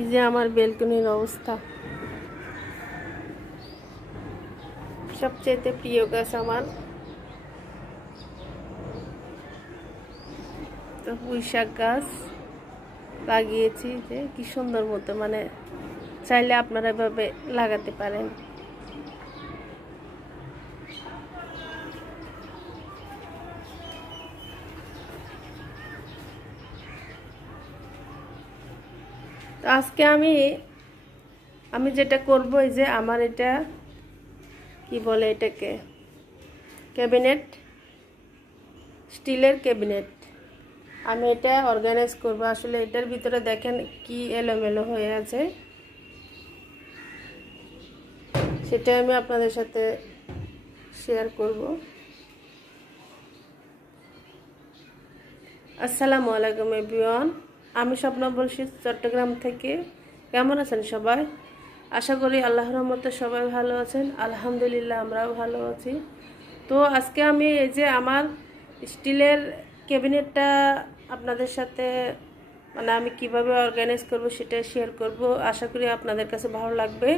এই যে আমার বেলকনির অবস্থা। সবচেয়ে প্রিয় গাছ আমার তো পুঁই শাক গাছ লাগিয়েছি, যে কি সুন্দর মতো, মানে চাইলে আপনারা এভাবে লাগাতে পারেন। তো আজকে আমি যেটা করব, এই যে আমার এটা কি বলে, এটাকে ক্যাবিনেট, স্টিলের ক্যাবিনেট। আমি এটা অর্গানাইজ করব। আসলে এটার ভিতরে দেখেন কি এলোমেলো হয়ে আছে, সেটা আমি আপনাদের সাথে শেয়ার করব। আসসালামু আলাইকুম এভরিওয়ান, আমি স্বপ্না বলছি চট্টগ্রাম থেকে। কেমন আছেন সবাই? আশা করি আল্লাহর রহমতে সবাই ভালো আছেন। আলহামদুলিল্লাহ, আমরাও ভালো আছি। তো আজকে আমি এই যে আমার স্টিলের ক্যাবিনেটটা আপনাদের সাথে, মানে আমি কিভাবে অর্গানাইজ করব সেটা শেয়ার করব। আশা করি আপনাদের কাছে ভালো লাগবে।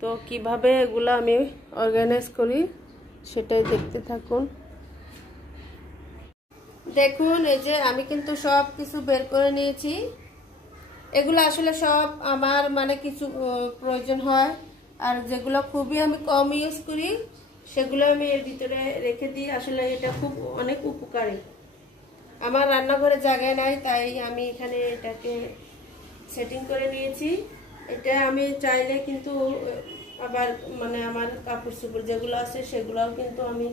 তো কিভাবে এগুলো আমি অর্গানাইজ করি সেটাই দেখতে থাকুন। দেখুন, এই যে আমি কিন্তু সব কিছু বের করে নিয়েছি। এগুলো আসলে সব আমার মানে কিছু প্রয়োজন হয়, আর যেগুলো খুবই আমি কম ইউজ করি সেগুলো আমি এর ভিতরে রেখে দিই। আসলে এটা খুব অনেক উপকারী। আমার রান্নাঘরে জায়গায় নাই, তাই আমি এখানে এটাকে সেটিং করে নিয়েছি। এটা আমি চাইলে কিন্তু আবার মানে আমার কাপড় চোপড় যেগুলো আছে সেগুলোও কিন্তু আমি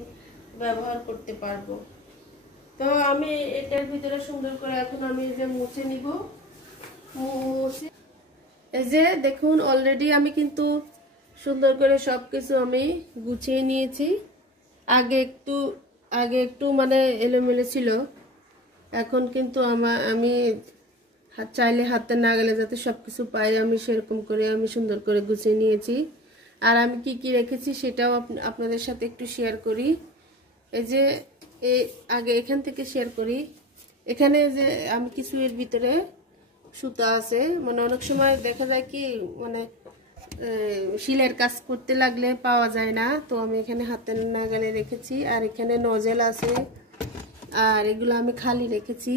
ব্যবহার করতে পারবো। তো আমি এটার ভিতরে সুন্দর করে এখন আমি যে মুছে নিব। এই যে দেখুন, অলরেডি আমি কিন্তু সুন্দর করে সবকিছু আমি গুছিয়ে নিয়েছি। আগে একটু মানে এলোমেলো ছিল, এখন কিন্তু আমি চাইলে হাতে না গেলে যাতে সবকিছু পাই, আমি সেরকম করে আমি সুন্দর করে গুছিয়ে নিয়েছি। আর আমি কি কি রেখেছি সেটাও আপনাদের সাথে একটু শেয়ার করি। এই যে আগে এখান থেকে শেয়ার করি। এখানে যে আমি কিছু এর ভিতরে সুতা আছে, মানে অনেক সময় দেখা যায় কি মানে শিলের কাজ করতে লাগলে পাওয়া যায় না, তো আমি এখানে হাতের নাগালে রেখেছি। আর এখানে নজেল আছে, আর এগুলো আমি খালি রেখেছি,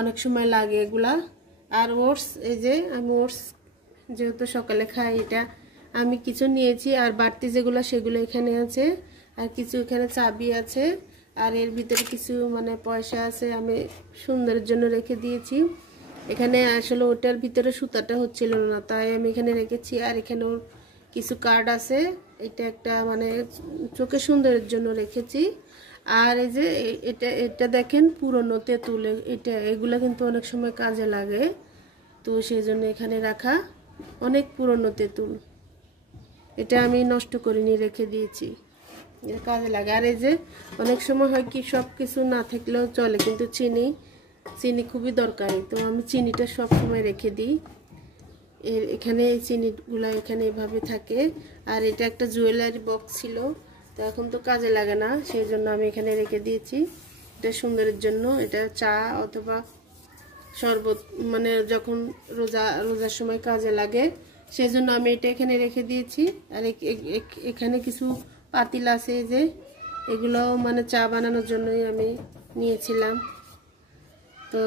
অনেক সময় লাগে এগুলা। আর ওটস, এই যে আমি ওটস যেহেতু সকালে খাই, এটা আমি কিছু নিয়েছি। আর বাড়তি যেগুলো সেগুলো এখানে আছে, আর কিছু এখানে চাবি আছে, আর এর ভিতরে কিছু মানে পয়সা আছে, আমি সুন্দরের জন্য রেখে দিয়েছি। এখানে আসলে ওটার ভিতরে সুতাটা হচ্ছিল না, তাই আমি এখানে রেখেছি। আর এখানেও কিছু কার্ড আছে, এটা একটা মানে চোখে সুন্দরের জন্য রেখেছি। আর এই যে এটা দেখেন পুরনো তেঁতুল, এগুলা কিন্তু অনেক সময় কাজে লাগে, তো সেই জন্য এখানে রাখা অনেক পুরনো তেঁতুল, এটা আমি নষ্ট করিনি, রেখে দিয়েছি, কাজে লাগে। আর এই যে অনেক সময় হয় কি সব কিছু না থাকলেও চলে, কিন্তু চিনি খুবই দরকারি, তো আমি চিনিটা সব সময় রেখে দিই। এখানে এই চিনিগুলা এখানে এভাবে থাকে। আর এটা একটা জুয়েলারি বক্স ছিল, তো এখন তো কাজে লাগে না, সেই জন্য আমি এখানে রেখে দিয়েছি। এটা সুন্দরের জন্য, এটা চা অথবা শরবত মানে যখন রোজার সময় কাজে লাগে, সেই জন্য আমি এটা এখানে রেখে দিয়েছি। আর এখানে কিছু পাতিল আছে, যে এগুলো মানে চা বানানোর জন্যই আমি নিয়েছিলাম, তো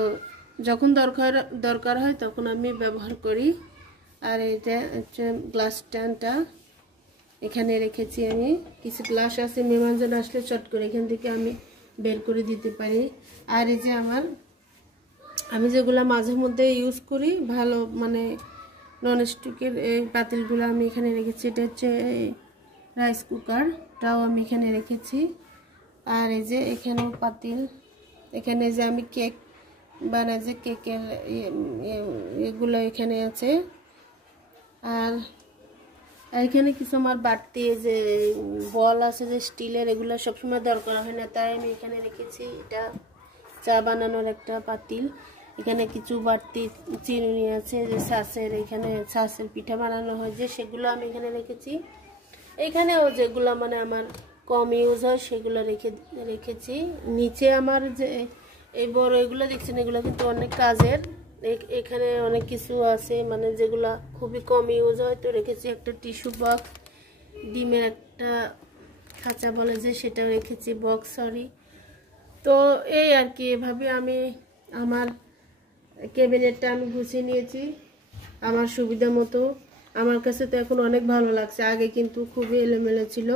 যখন দরকার হয় তখন আমি ব্যবহার করি। আর এটা হচ্ছে গ্লাস স্ট্যান্ডটা, এখানে রেখেছি আমি। কিছু গ্লাস আছে, মেহমানজন আসলে চট করে এখান থেকে আমি বের করে দিতে পারি। আর এই যে আমি যেগুলো মাঝে মধ্যে ইউজ করি ভালো, মানে ননস্টিকের এই পাতিলগুলো আমি এখানে রেখেছি। এটা হচ্ছে রাইস কুকারটাও আমি এখানে রেখেছি। আর এই যে এখানেও পাতিল, এখানে যে আমি কেক বানাই, যে কেকের এগুলো এখানে আছে। আর এখানে কিছু আমার বাড়তি যে বল আছে যে স্টিলের, এগুলো সবসময় দরকার হয় না, তাই আমি এখানে রেখেছি। এটা চা বানানোর একটা পাতিল। এখানে কিছু বাড়তি চিরুনি আছে, যে ছাঁচের, এখানে ছাঁচের পিঠা বানানো হয় যে, সেগুলো আমি এখানে রেখেছি। এখানেও যেগুলো মানে আমার কম ইউজ হয় সেগুলো রেখেছি। নিচে আমার যে এই বড় এগুলো দেখছেন, এগুলো কিন্তু অনেক কাজের, এখানে অনেক কিছু আছে মানে যেগুলা খুবই কম ইউজ হয়, তো রেখেছি একটা টিস্যু বক্স, ডিমের একটা খাঁচা বলে যে সেটাও রেখেছি বক্স, সরি। তো এই আর কি, এভাবে আমি আমার ক্যাবিনেটটা আমি গুছিয়ে নিয়েছি আমার সুবিধা মতো। আমার কাছে তো এখন অনেক ভালো লাগছে, আগে কিন্তু খুবই এলোমেলো ছিল,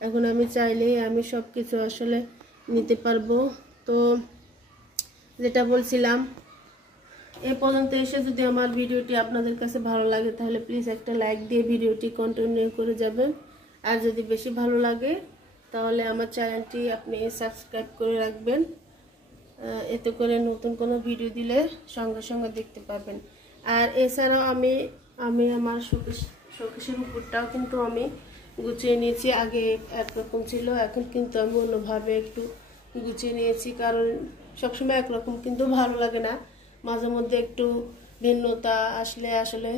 এখন আমি চাইলেই আমি সব কিছু আসলে নিতে পারবো। তো যেটা বলছিলাম, এ পর্যন্ত এসে যদি আমার ভিডিওটি আপনাদের কাছে ভালো লাগে তাহলে প্লিজ একটা লাইক দিয়ে ভিডিওটি কন্টিনিউ করে যাবেন। আর যদি বেশি ভালো লাগে তাহলে আমার চ্যানেলটি আপনি সাবস্ক্রাইব করে রাখবেন, এতে করে নতুন কোনো ভিডিও দিলে সঙ্গে সঙ্গে দেখতে পাবেন। আর এছাড়াও আমি আমি আমার শোকেসের উপরটাও কিন্তু আমি গুছিয়ে নিয়েছি। আগে একরকম ছিল, এখন কিন্তু আমি অন্যভাবে একটু গুছিয়ে নিয়েছি, কারণ সবসময় একরকম কিন্তু ভালো লাগে না, মাঝে মধ্যে একটু ভিন্নতা আসলে আসলে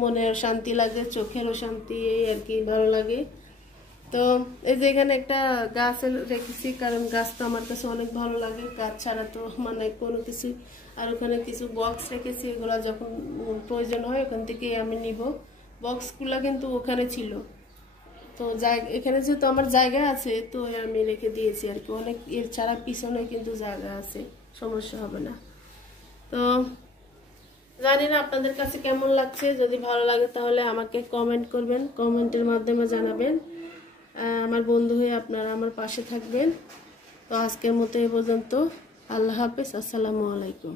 মনের শান্তি লাগে, চোখেরও শান্তি, এই আর কি ভালো লাগে। তো এই যে এখানে একটা গাছ রেখেছি, কারণ গাছ তো আমার কাছে অনেক ভালো লাগে, গাছ ছাড়া তো মানে কোনো কিছু। আর ওখানে কিছু বক্স রেখেছি, এগুলো যখন প্রয়োজন হয় ওখান থেকেই আমি নিব। বক্সগুলো কিন্তু ওখানে ছিল, তো এখানে যেহেতু আমার জায়গা আছে তো আমি রেখে দিয়েছি আর কি, অনেক এর ছাড়া পিছনে কিন্তু জায়গা আছে, সমস্যা হবে না। তো জানি না আপনাদের কাছে কেমন লাগছে, যদি ভালো লাগে তাহলে আমাকে কমেন্ট করবেন, কমেন্টের মাধ্যমে জানাবেন। আমার বন্ধু হয়ে আপনারা আমার পাশে থাকবেন। তো আজকের মতো এ পর্যন্ত, আল্লাহ হাফেজ, আসসালামু আলাইকুম।